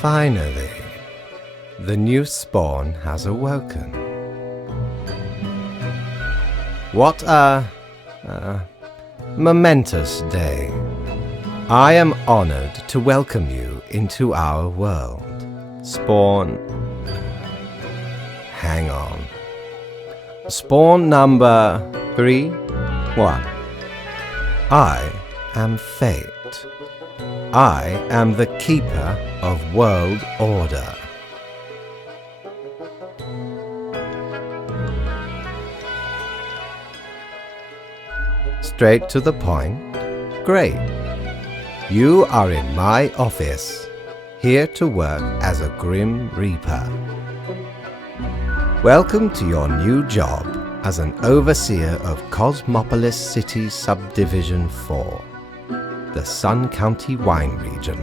Finally, the new spawn has awoken. What a momentous day. I am honored to welcome you into our world. Spawn... Hang on. Spawn number 3-1. I am Fate. I am the keeper of world order. Straight to the point? Great. You are in my office, here to work as a Grim Reaper. Welcome to your new job as an overseer of Cosmopolis City Subdivision 4, the Sun County Wine Region.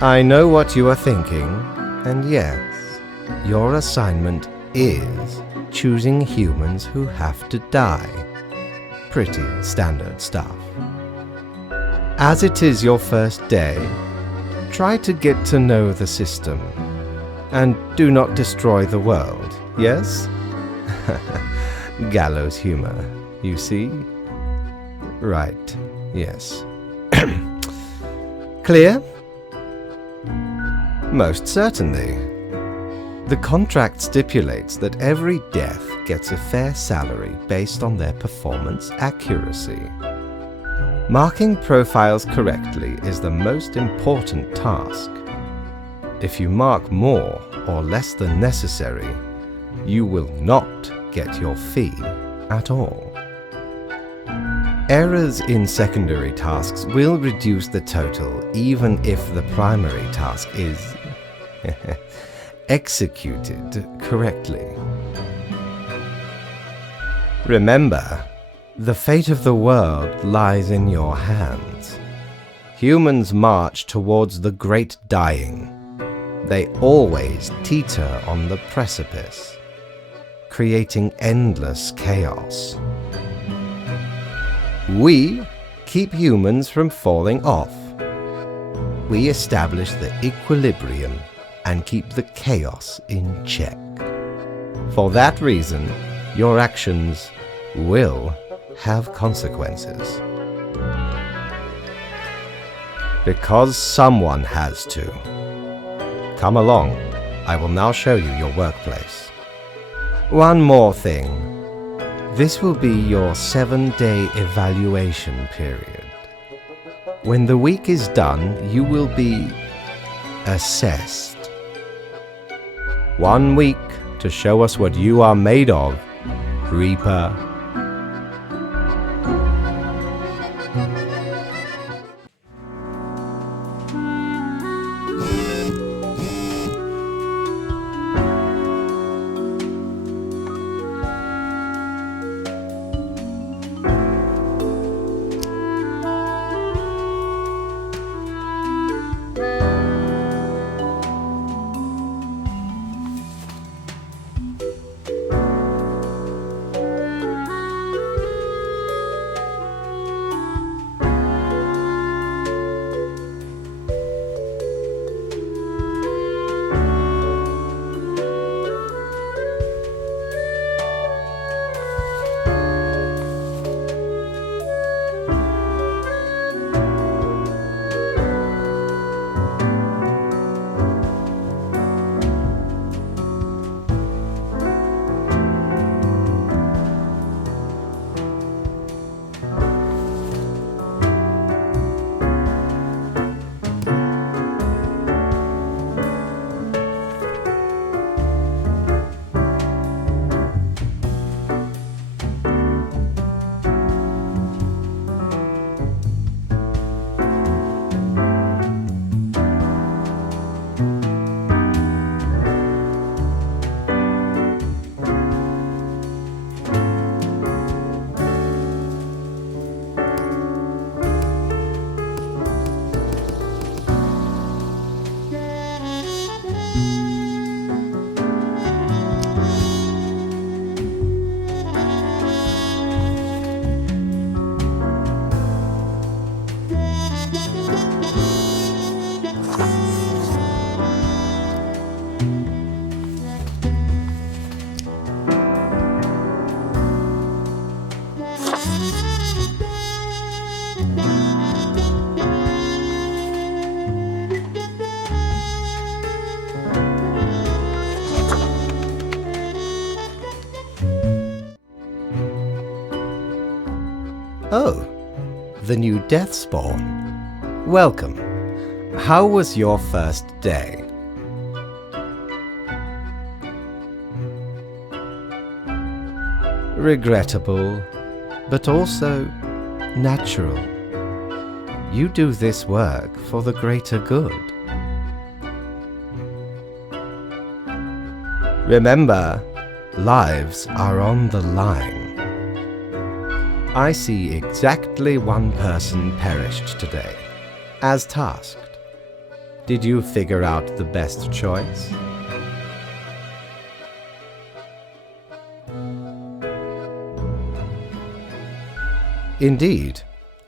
I know what you are thinking, and yes, your assignment is choosing humans who have to die. Pretty standard stuff. As it is your first day, try to get to know the system, and do not destroy the world, yes? Gallows humor, you see? Right, yes. Clear? Most certainly. The contract stipulates that every death gets a fair salary based on their performance accuracy. Marking profiles correctly is the most important task. If you mark more or less than necessary, you will not get your fee at all. Errors in secondary tasks will reduce the total even if the primary task is executed correctly. Remember, the fate of the world lies in your hands. Humans march towards the great dying. They always teeter on the precipice, creating endless chaos. We keep humans from falling off. We establish the equilibrium and keep the chaos in check. For that reason, your actions will have consequences. Because someone has to. Come along, I will now show you your workplace. One more thing. This will be your 7-day evaluation period. When the week is done, you will be assessed. 1 week to show us what you are made of, Reaper. Oh, the new Deathspawn. Welcome. How was your first day? Regrettable, but also natural. You do this work for the greater good. Remember, lives are on the line. I see exactly one person perished today, as tasked. Did you figure out the best choice? Indeed,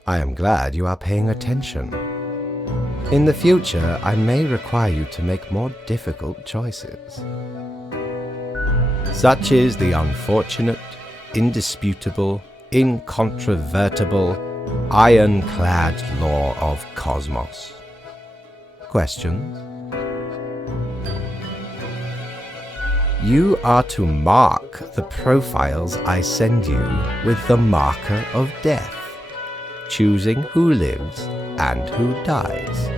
I am glad you are paying attention. In the future, I may require you to make more difficult choices. Such is the unfortunate, indisputable, incontrovertible, ironclad law of cosmos. Questions? You are to mark the profiles I send you with the marker of death, choosing who lives and who dies.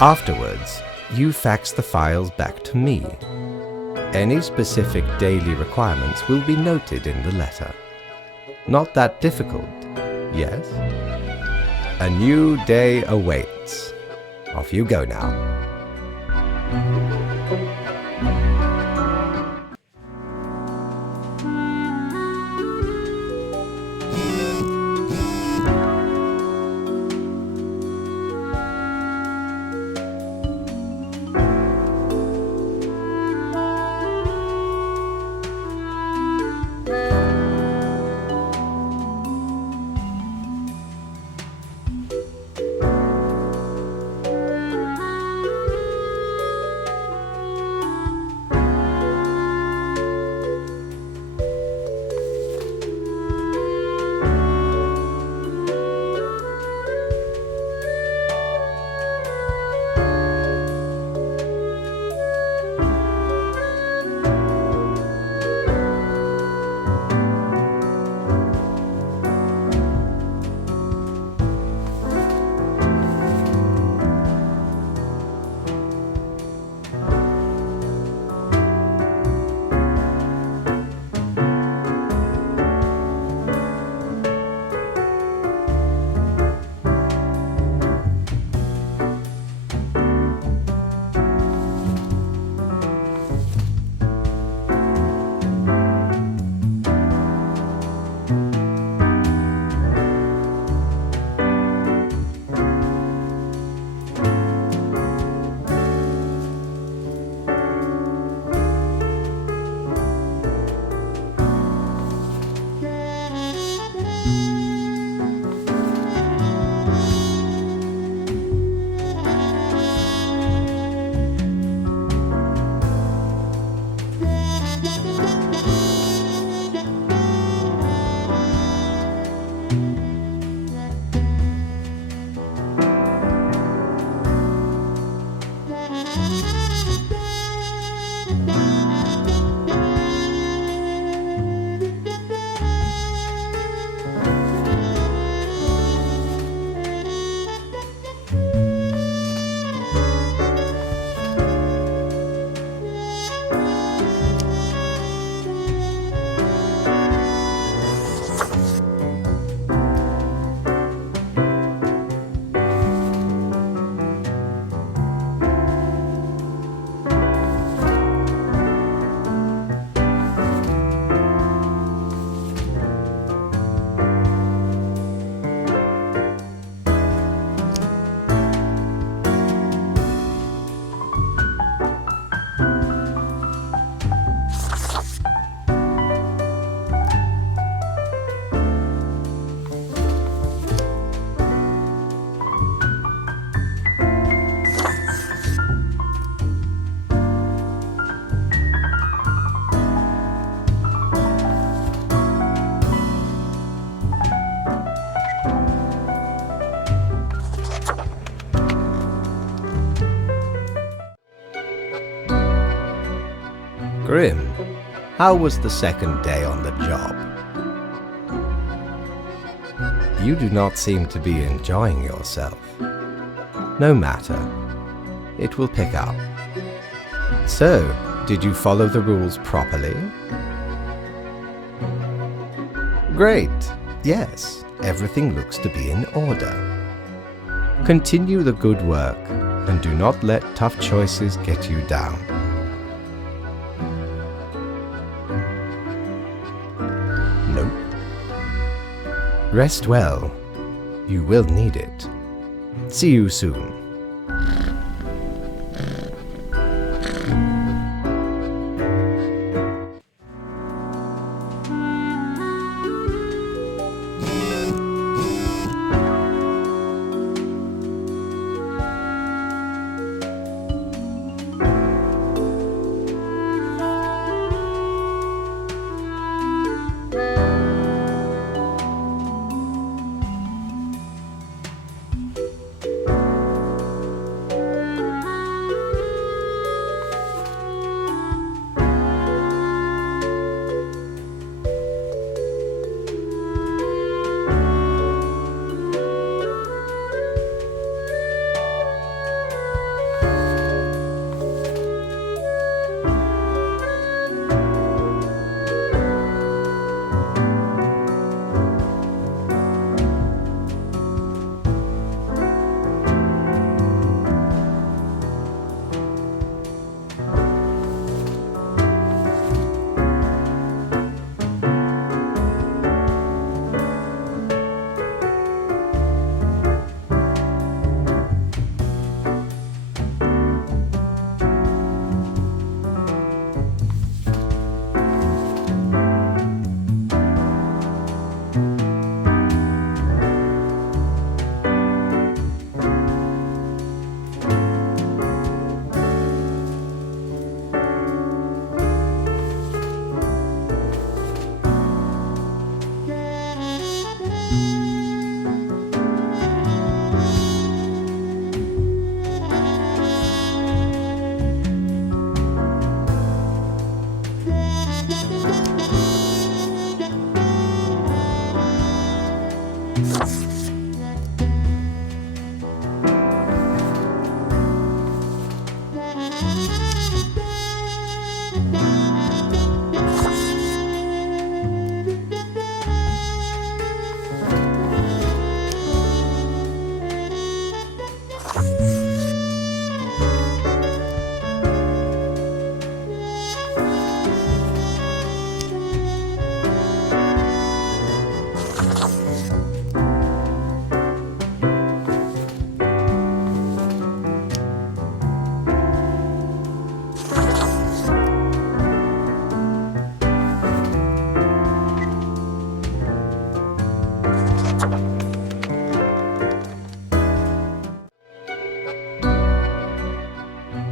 Afterwards, you fax the files back to me. Any specific daily requirements will be noted in the letter. Not that difficult, yes? A new day awaits. Off you go now. Grim, how was the second day on the job? You do not seem to be enjoying yourself. No matter. It will pick up. So, did you follow the rules properly? Great. Yes, everything looks to be in order. Continue the good work and do not let tough choices get you down. Nope. Rest well. You will need it. See you soon.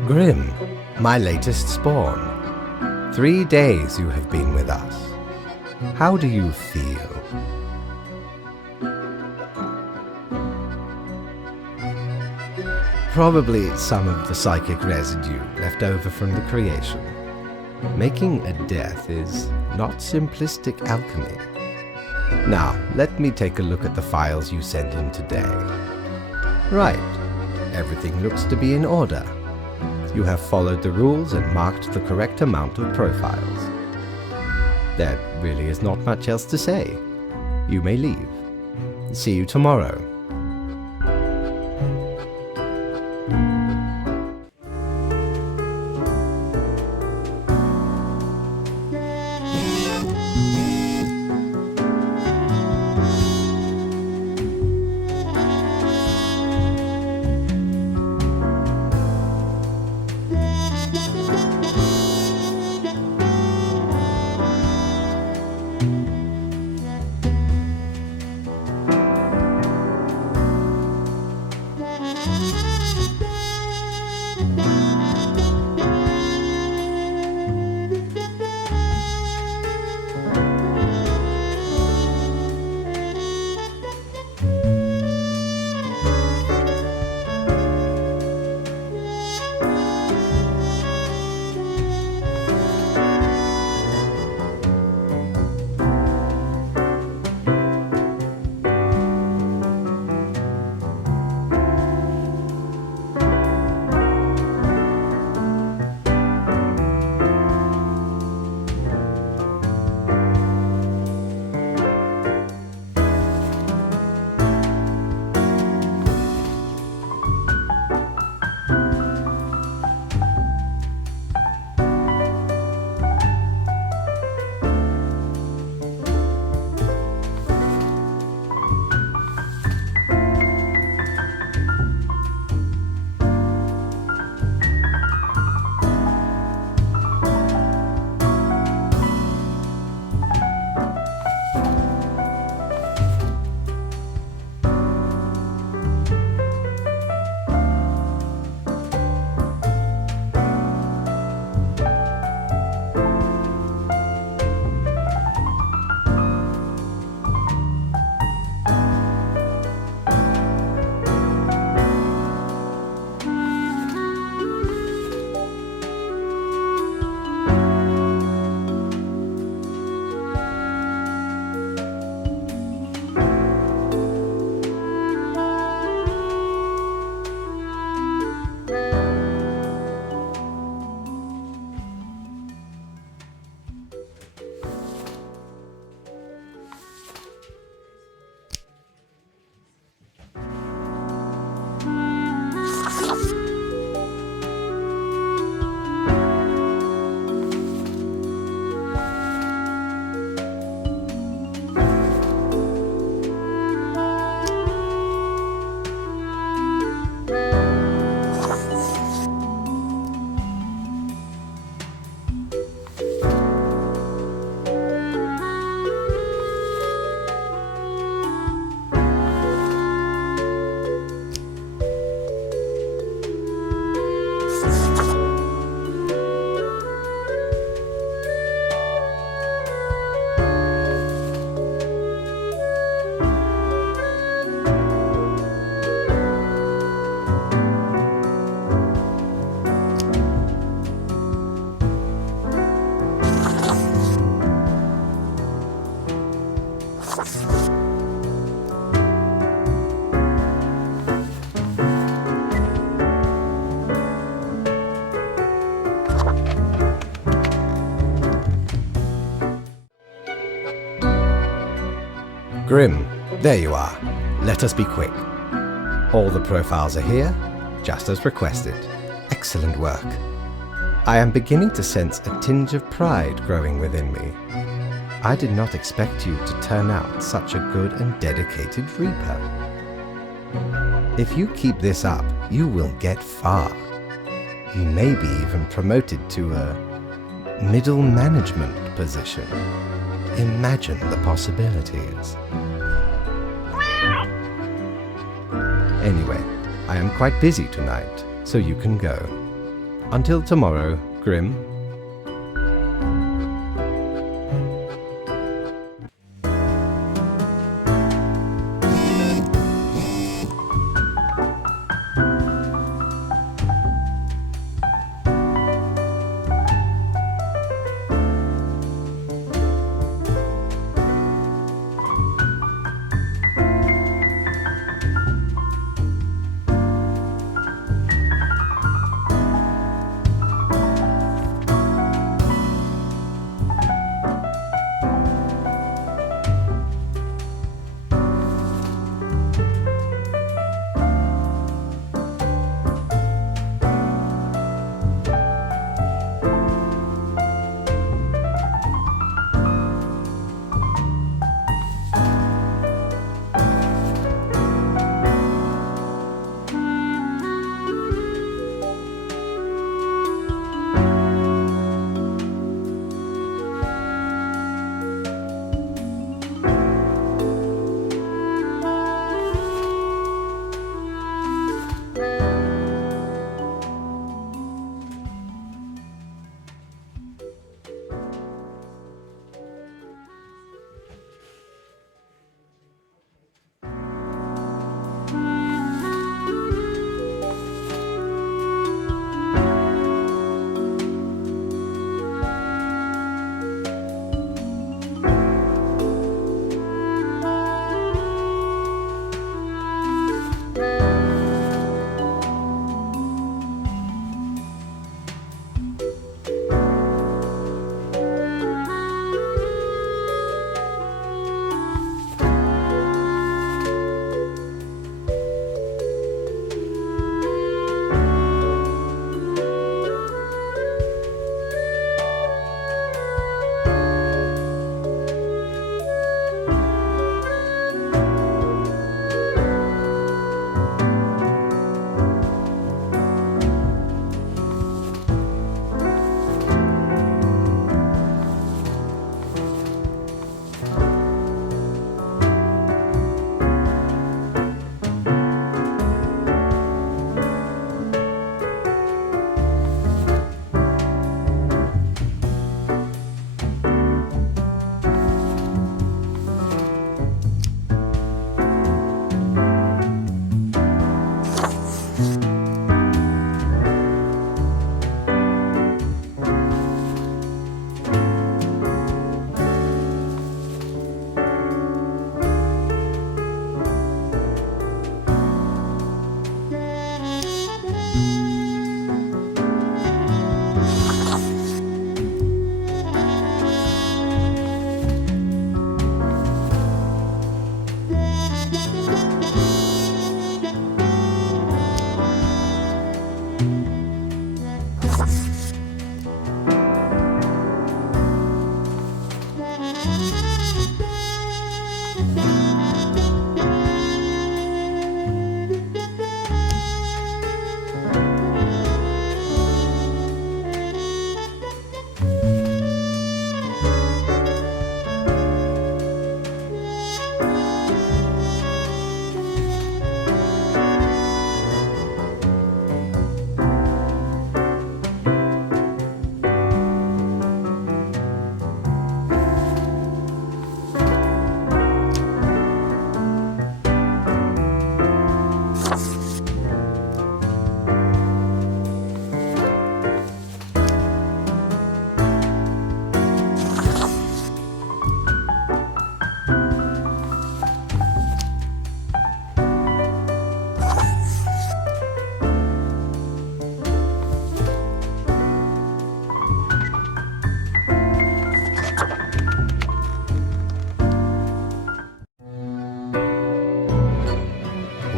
Grim, my latest spawn. 3 days you have been with us. How do you feel? Probably some of the psychic residue left over from the creation. Making a death is not simplistic alchemy. Now, let me take a look at the files you sent in today. Right. Everything looks to be in order. You have followed the rules and marked the correct amount of profiles. There really is not much else to say. You may leave. See you tomorrow. Grim, there you are. Let us be quick. All the profiles are here, just as requested. Excellent work. I am beginning to sense a tinge of pride growing within me. I did not expect you to turn out such a good and dedicated Reaper. If you keep this up, you will get far. You may be even promoted to a middle management position. Imagine the possibilities. Anyway, I am quite busy tonight, so you can go. Until tomorrow, Grim.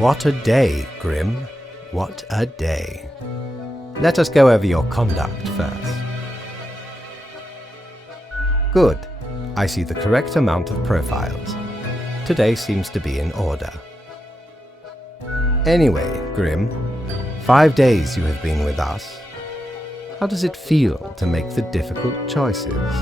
What a day, Grim. What a day. Let us go over your conduct first. Good. I see the correct amount of profiles. Today seems to be in order. Anyway, Grim, 5 days you have been with us. How does it feel to make the difficult choices?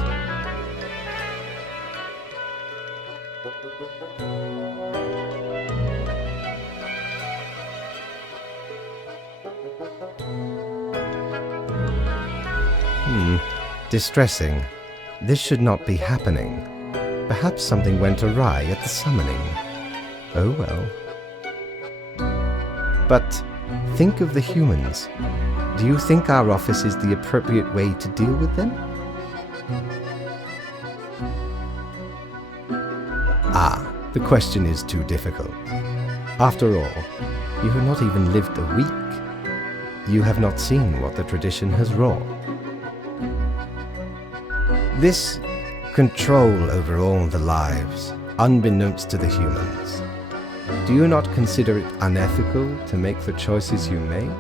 Distressing. This should not be happening. Perhaps something went awry at the summoning. Oh well. But think of the humans. Do you think our office is the appropriate way to deal with them? The question is too difficult. After all, you have not even lived a week. You have not seen what the tradition has wrought. This control over all the lives, unbeknownst to the humans, do you not consider it unethical to make the choices you make?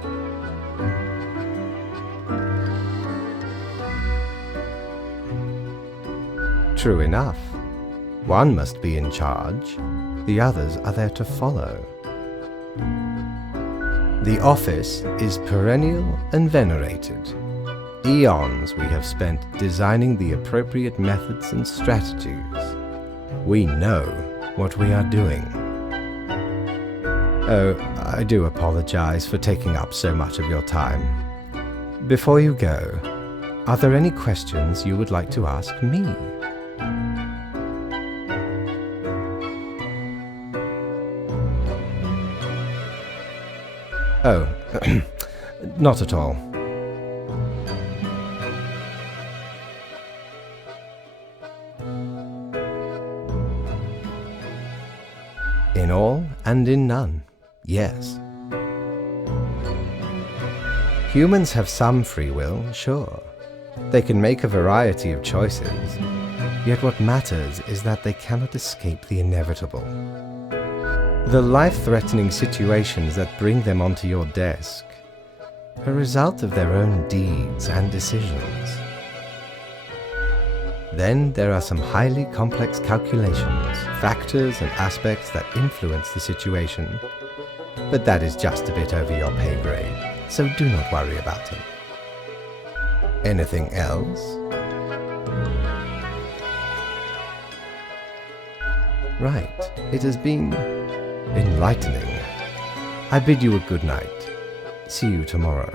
True enough. One must be in charge, the others are there to follow. The office is perennial and venerated. Eons we have spent designing the appropriate methods and strategies. We know what we are doing. Oh, I do apologize for taking up so much of your time. Before you go, are there any questions you would like to ask me? Oh, not at all. In all and in none, yes. Humans have some free will, sure. They can make a variety of choices, yet what matters is that they cannot escape the inevitable. The life-threatening situations that bring them onto your desk are a result of their own deeds and decisions. Then there are some highly complex calculations, factors and aspects that influence the situation, but that is just a bit over your pay grade, so do not worry about it. Anything else? Right, it has been enlightening. I bid you a good night. See you tomorrow.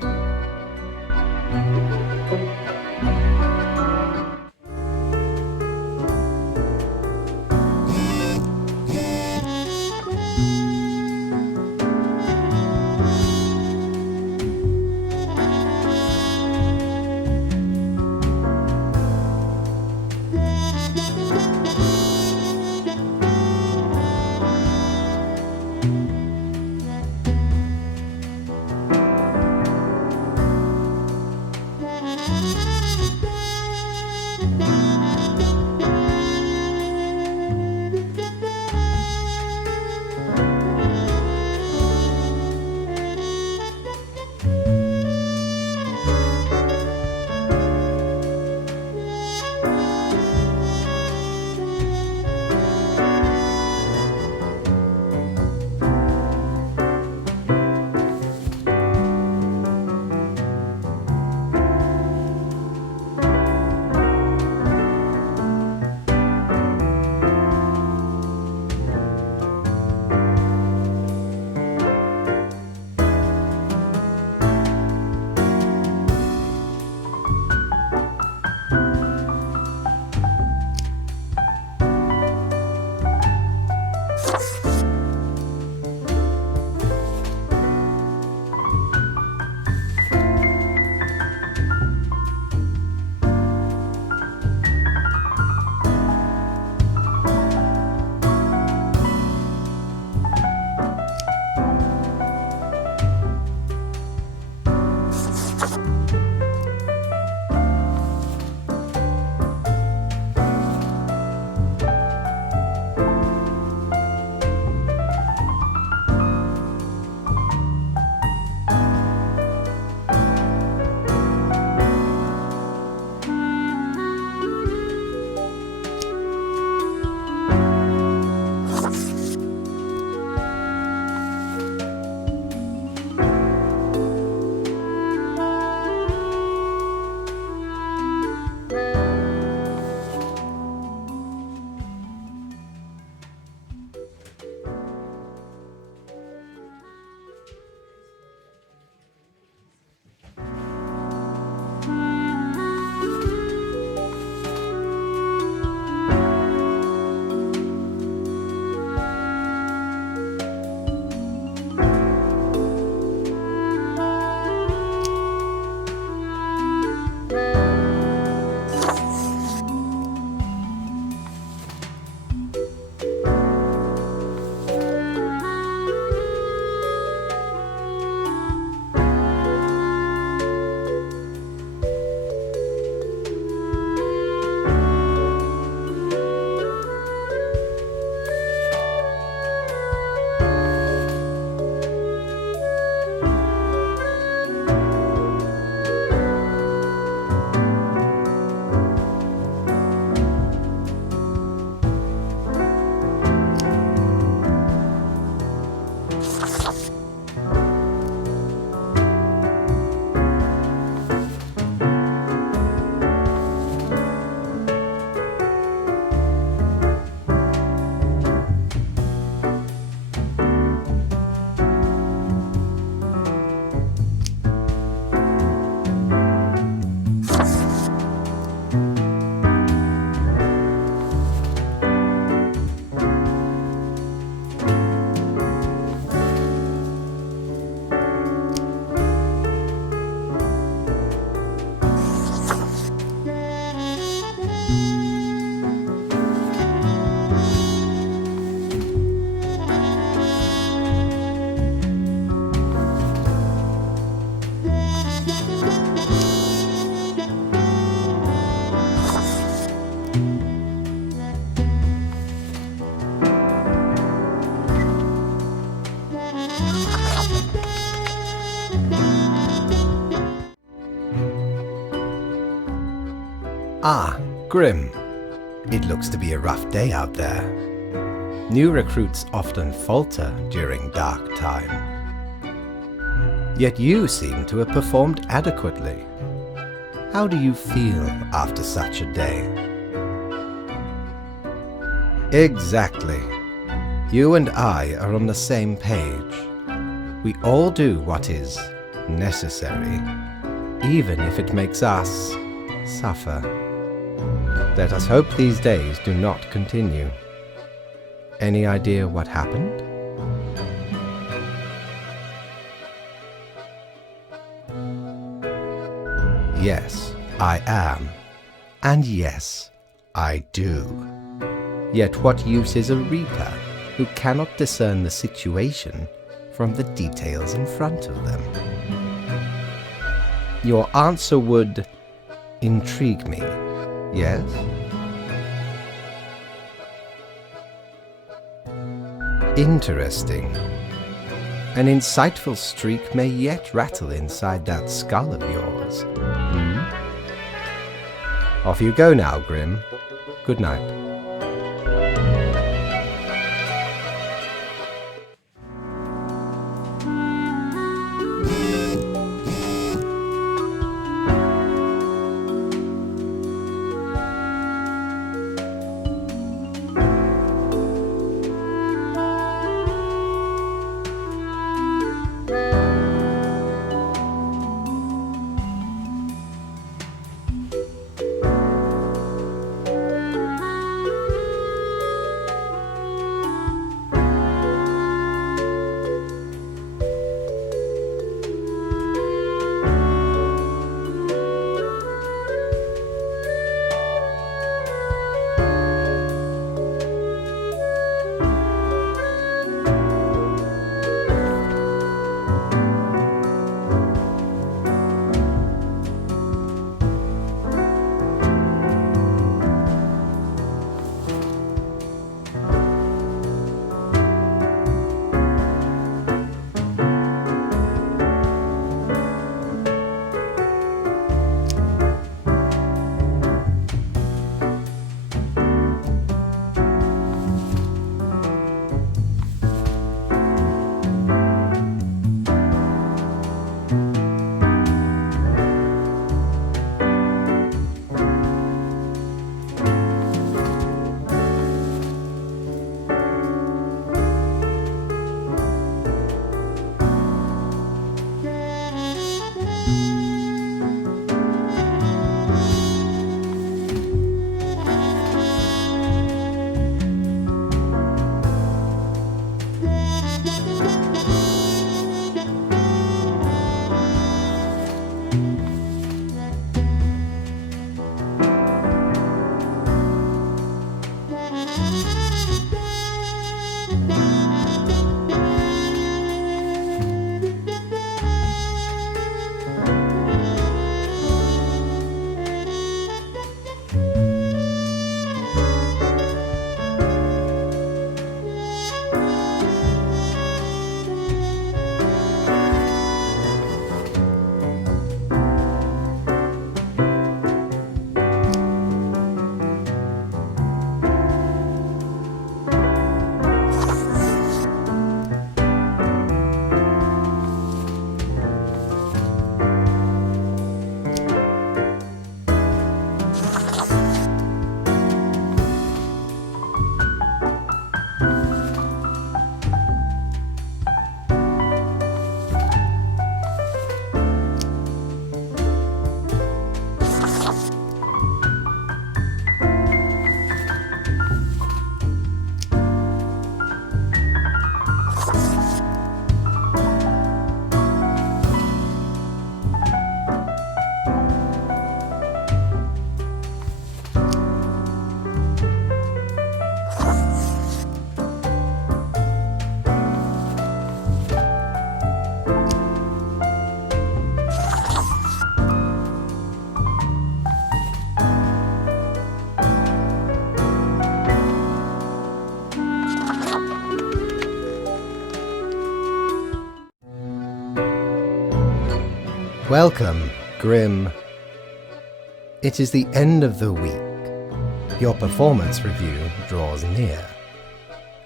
Grim, it looks to be a rough day out there. New recruits often falter during dark time. Yet you seem to have performed adequately. How do you feel after such a day? Exactly. You and I are on the same page. We all do what is necessary, even if it makes us suffer. Let us hope these days do not continue. Any idea what happened? Yes, I am. And yes, I do. Yet what use is a reaper who cannot discern the situation from the details in front of them? Your answer would intrigue me, yes? Interesting. An insightful streak may yet rattle inside that skull of yours. Off you go now, Grim. Good night. Welcome, Grim. It is the end of the week, Your performance review draws near.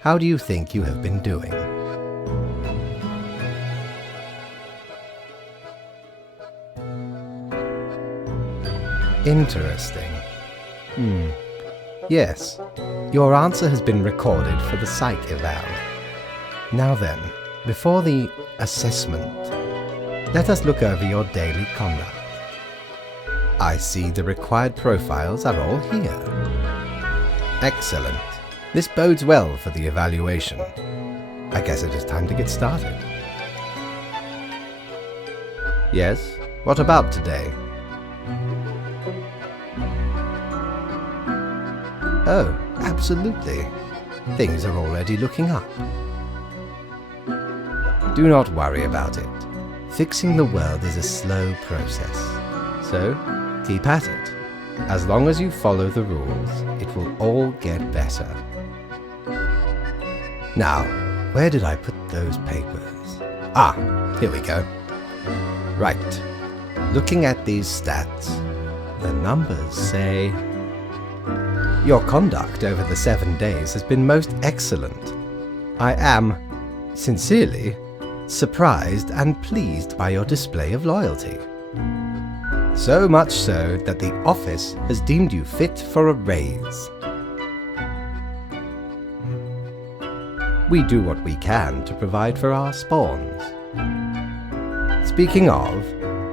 How do you think you have been doing? Interesting. Yes, your answer has been recorded for the psych eval. Now then, before the assessment, let us look over your daily conduct. I see the required profiles are all here. Excellent. This bodes well for the evaluation. I guess it is time to get started. Yes? What about today? Oh, absolutely. Things are already looking up. Do not worry about it. Fixing the world is a slow process. So, keep at it. As long as you follow the rules, it will all get better. Now, where did I put those papers? Ah, here we go. Right. Looking at these stats, the numbers say your conduct over the 7 days has been most excellent. I am, sincerely, surprised and pleased by your display of loyalty. So much so that the office has deemed you fit for a raise. We do what we can to provide for our spawns. Speaking of,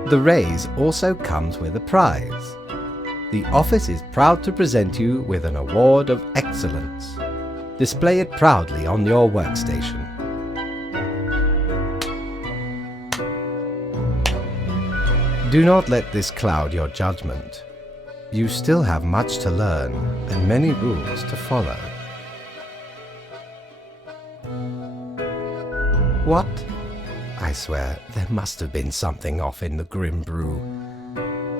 the raise also comes with a prize. The office is proud to present you with an award of excellence. Display it proudly on your workstation. Do not let this cloud your judgment. You still have much to learn and many rules to follow. What? I swear, there must have been something off in the Grim Brew.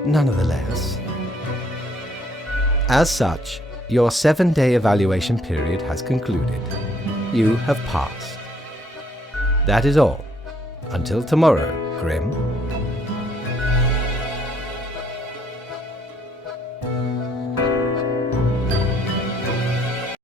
Nonetheless. As such, your 7-day evaluation period has concluded. You have passed. That is all. Until tomorrow, Grim.